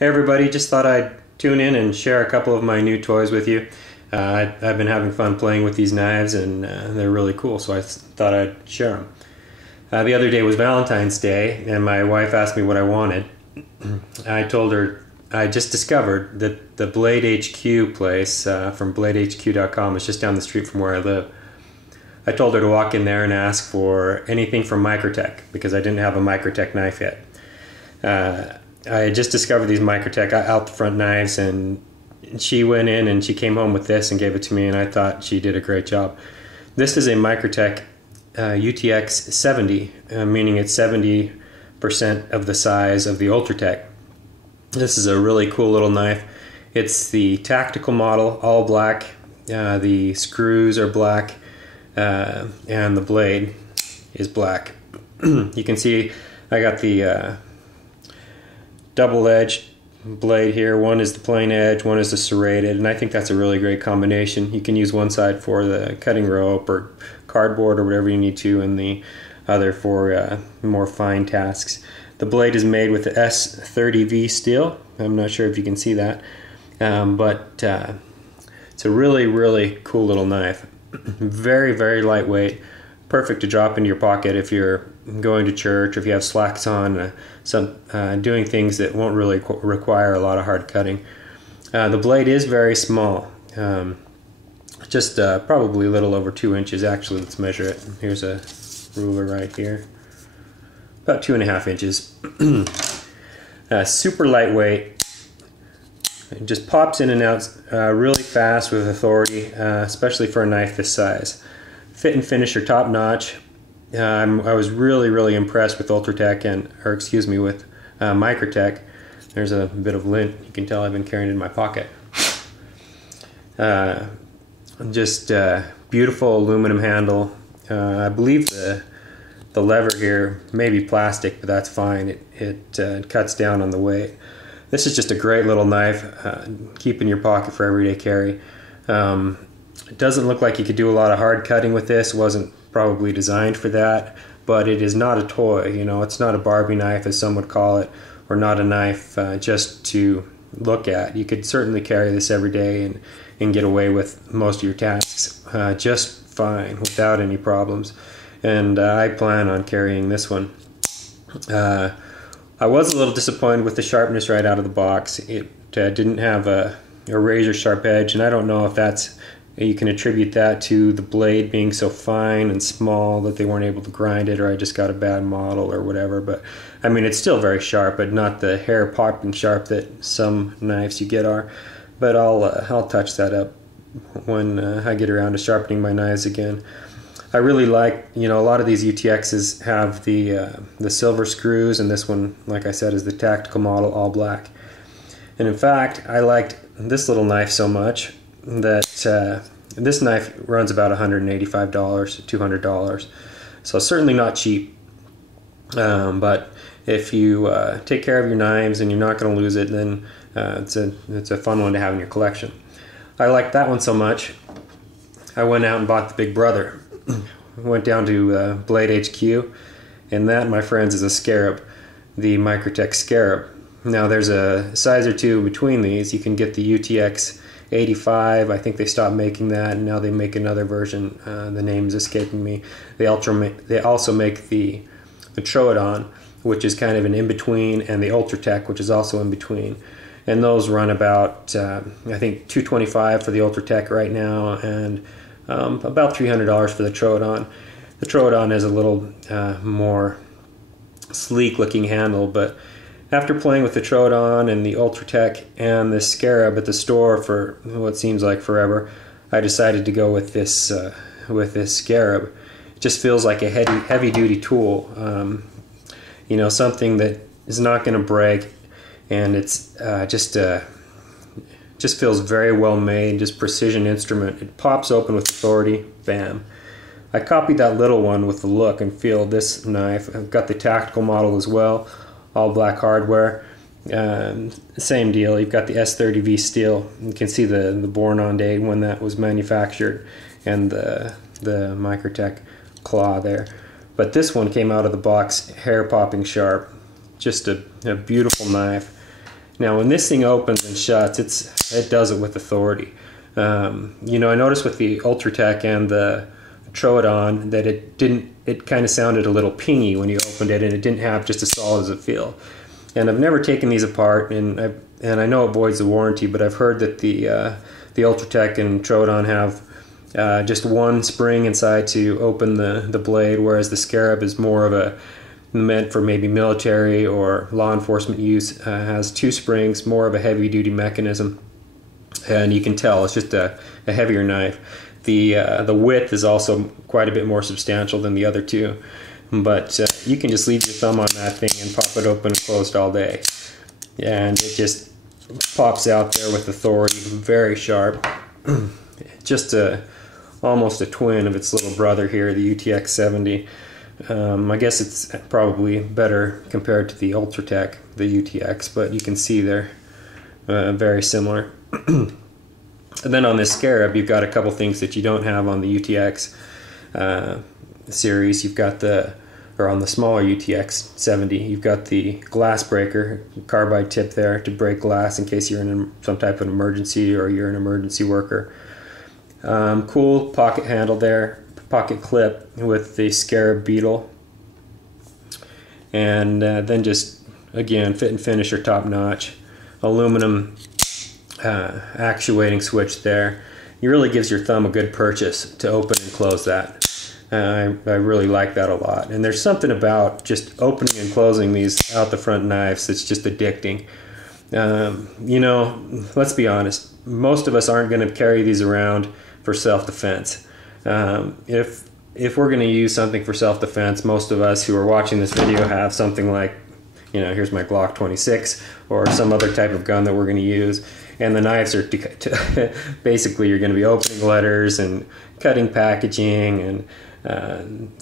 Hey everybody, just thought I'd tune in and share a couple of my new toys with you. I've been having fun playing with these knives and they're really cool, so I thought I'd share them. The other day was Valentine's Day and my wife asked me what I wanted. I told her I just discovered that the Blade HQ place from bladehq.com is just down the street from where I live. I told her to walk in there and ask for anything from Microtech because I didn't have a Microtech knife yet. I had just discovered these Microtech out the front knives, and she went in and she came home with this and gave it to me, and I thought she did a great job. This is a Microtech UTX-70, meaning it's 70% of the size of the Ultratech. This is a really cool little knife. It's the tactical model, all black. The screws are black, and the blade is black. You can see I got the double-edged blade here. One is the plain edge, one is the serrated, and I think that's a really great combination. You can use one side for the cutting rope or cardboard or whatever you need to, and the other for more fine tasks. The blade is made with the S30V steel. I'm not sure if you can see that, but it's a really cool little knife. Very lightweight, perfect to drop into your pocket if you're going to church or if you have slacks on, doing things that won't really require a lot of hard cutting. The blade is very small, just probably a little over 2 inches. Actually, let's measure it. Here's a ruler right here, about 2.5 inches. Super lightweight. It just pops in and out really fast with authority, especially for a knife this size. Fit and finish are top notch. I was really impressed with Ultratech with Microtech. There's a bit of lint. You can tell I've been carrying it in my pocket. Just beautiful aluminum handle. I believe the lever here may be plastic, but that's fine. It cuts down on the weight. This is just a great little knife. Keep in your pocket for everyday carry. It doesn't look like you could do a lot of hard cutting with this. It wasn't probably designed for that, but it is not a toy. You know, it's not a Barbie knife, as some would call it, or not a knife just to look at. You could certainly carry this every day and get away with most of your tasks just fine without any problems. And I plan on carrying this one. I was a little disappointed with the sharpness right out of the box. It didn't have a razor sharp edge, and I don't know if you can attribute that to the blade being so fine and small that they weren't able to grind it, or I just got a bad model or whatever. But I mean, it's still very sharp, but not the hair popping sharp that some knives you get are. But I'll touch that up when I get around to sharpening my knives again. I really like, a lot of these UTXs have the silver screws, and this one, like I said, is the tactical model, all black. And in fact, I liked this little knife so much that this knife runs about $185 to $200, so certainly not cheap. But if you take care of your knives and you're not going to lose it, then it's a fun one to have in your collection. I liked that one so much, I went out and bought the big brother. Went down to Blade HQ, and that, my friends, is a Scarab, the Microtech Scarab. Now there's a size or two between these. You can get the UTX-85. I think they stopped making that, and now they make another version. The name is escaping me. They also make the Troodon, which is kind of an in-between, and the Ultratech, which is also in between. And those run about, I think, $225 for the Ultratech right now, and about $300 for the Troodon. The Troodon has a little more sleek looking handle, but after playing with the Troodon and the Ultratech and the Scarab at the store for what seems like forever, I decided to go with this Scarab. It just feels like a heavy duty tool, something that is not going to break, and it's just feels very well made, just precision instrument. It pops open with authority, bam. I copied that little one with the look and feel of this knife. I've got the tactical model as well, all black hardware. Same deal, you've got the S30V steel. You can see the born on date when that was manufactured, and the Microtech claw there. But this one came out of the box hair popping sharp. Just a beautiful knife. Now when this thing opens and shuts, it does it with authority. You know, I noticed with the Ultratech and the Troodon that it kind of sounded a little pingy when you opened it, and it didn't have just as solid as a feel. And I've never taken these apart, and I know it voids the warranty, but I've heard that the Ultratech and Troodon have just one spring inside to open the blade, whereas the Scarab is more of a meant for maybe military or law enforcement use. Has two springs, more of a heavy-duty mechanism, and you can tell it's just a heavier knife. The width is also quite a bit more substantial than the other two, but you can just leave your thumb on that thing and pop it open and closed all day, and it just pops out there with authority. Very sharp. Just almost a twin of its little brother here, the UTX-70. I guess it's probably better compared to the Ultratech, the UTX, but you can see they're very similar. And then on this Scarab, you've got a couple things that you don't have on the UTX series. You've got on the smaller UTX-70, you've got the glass breaker, carbide tip there to break glass in case you're in some type of emergency or you're an emergency worker. Cool pocket handle there, pocket clip with the Scarab beetle, and then just again fit and finish are top notch. Aluminum actuating switch there. It really gives your thumb a good purchase to open and close that. I really like that a lot, and there's something about just opening and closing these out the front knives that's just addicting. You know, let's be honest, most of us aren't going to carry these around for self-defense. If we're going to use something for self-defense, most of us who are watching this video have something like, you know, here's my Glock 26 or some other type of gun that we're going to use, and the knives are basically you're going to be opening letters and cutting packaging and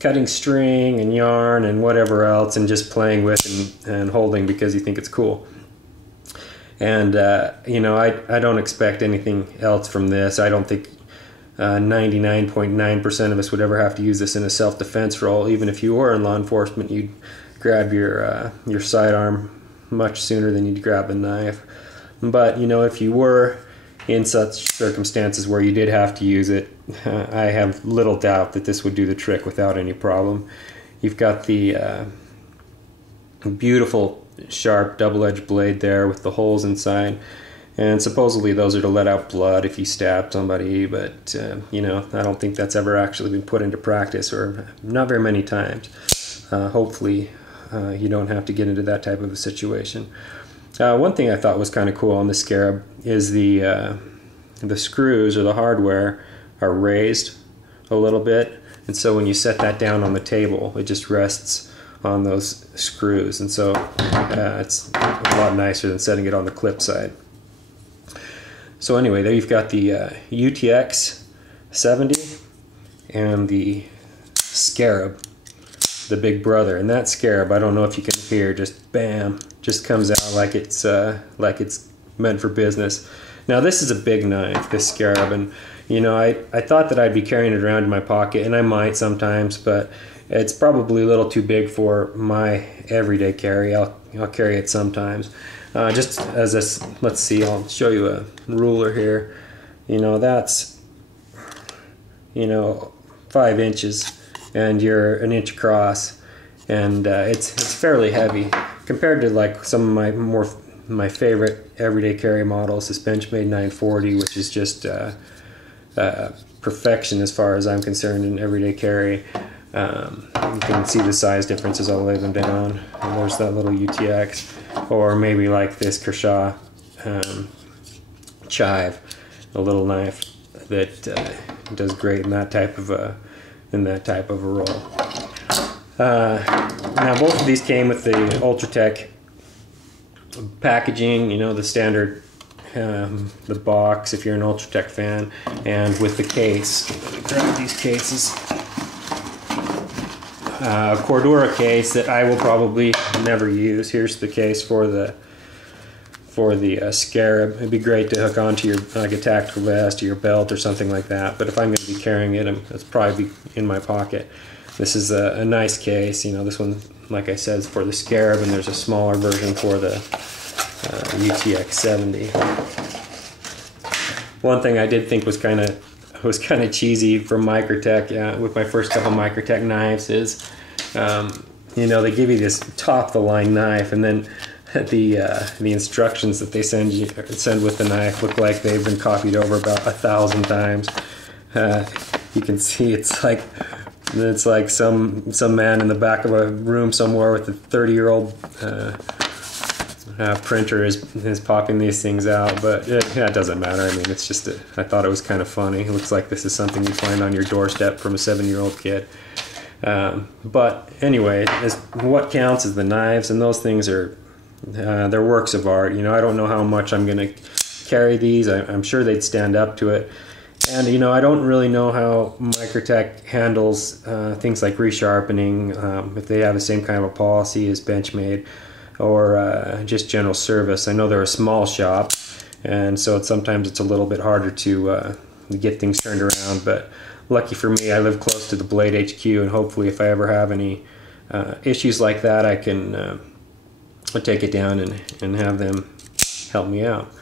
cutting string and yarn and whatever else, and just playing with and holding because you think it's cool. And you know, I don't expect anything else from this. I don't think 99.9% of us would ever have to use this in a self-defense role. Even if you were in law enforcement, you'd grab your sidearm much sooner than you'd grab a knife. But you know, if you were in such circumstances where you did have to use it, I have little doubt that this would do the trick without any problem. You've got the beautiful sharp double-edged blade there with the holes inside, and supposedly those are to let out blood if you stab somebody, but you know, I don't think that's ever actually been put into practice, or not very many times. Hopefully you don't have to get into that type of a situation. One thing I thought was kind of cool on the Scarab is the screws or the hardware are raised a little bit, and so when you set that down on the table, it just rests on those screws, and so it's a lot nicer than setting it on the clip side. So anyway, there you've got the UTX-70 and the Scarab, the big brother. And that Scarab, I don't know if you can hear, just bam, just comes out like it's meant for business. Now this is a big knife, this Scarab, and you know, I thought that I'd be carrying it around in my pocket, and I might sometimes, but it's probably a little too big for my everyday carry. I'll carry it sometimes. Just as this, let's see, I'll show you a ruler here. You know, that's, you know, 5 inches, and you're an inch across, and it's fairly heavy compared to like some of my favorite everyday carry models, this Benchmade 940, which is just perfection as far as I'm concerned in everyday carry. You can see the size differences. I'll lay them down, and there's that little UTX, or maybe like this Kershaw Chive, a little knife that does great in that type of a role. Now both of these came with the Ultratech packaging, you know, the standard, the box if you're an Ultratech fan, and with the case. Let me grab these cases. A Cordura case that I will probably never use. Here's the case for the Scarab. It'd be great to hook onto your like a tactical vest or your belt or something like that. But if I'm going to be carrying it, it's probably be in my pocket. This is a nice case. You know, this one, like I said, is for the Scarab, and there's a smaller version for the UTX-70. One thing I did think was kind of cheesy from Microtech, with my first couple Microtech knives is, you know, they give you this top of the line knife, and then the instructions that they send with the knife look like they've been copied over about 1,000 times. You can see it's like some man in the back of a room somewhere with a 30-year-old printer is popping these things out, but yeah, it doesn't matter. I mean, it's just I thought it was kind of funny. It looks like this is something you find on your doorstep from a 7-year-old kid. But anyway, what counts is the knives, and those things are they're works of art. You know, I don't know how much I'm going to carry these. I'm sure they'd stand up to it. And you know, I don't really know how Microtech handles things like resharpening, if they have the same kind of a policy as Benchmade, or just general service. I know they're a small shop, and so sometimes it's a little bit harder to get things turned around. But lucky for me, I live close to the Blade HQ, and hopefully if I ever have any issues like that, I can take it down and have them help me out.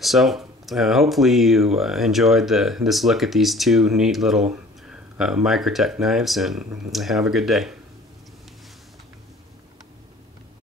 So hopefully you enjoyed this look at these two neat little Microtech knives, and have a good day.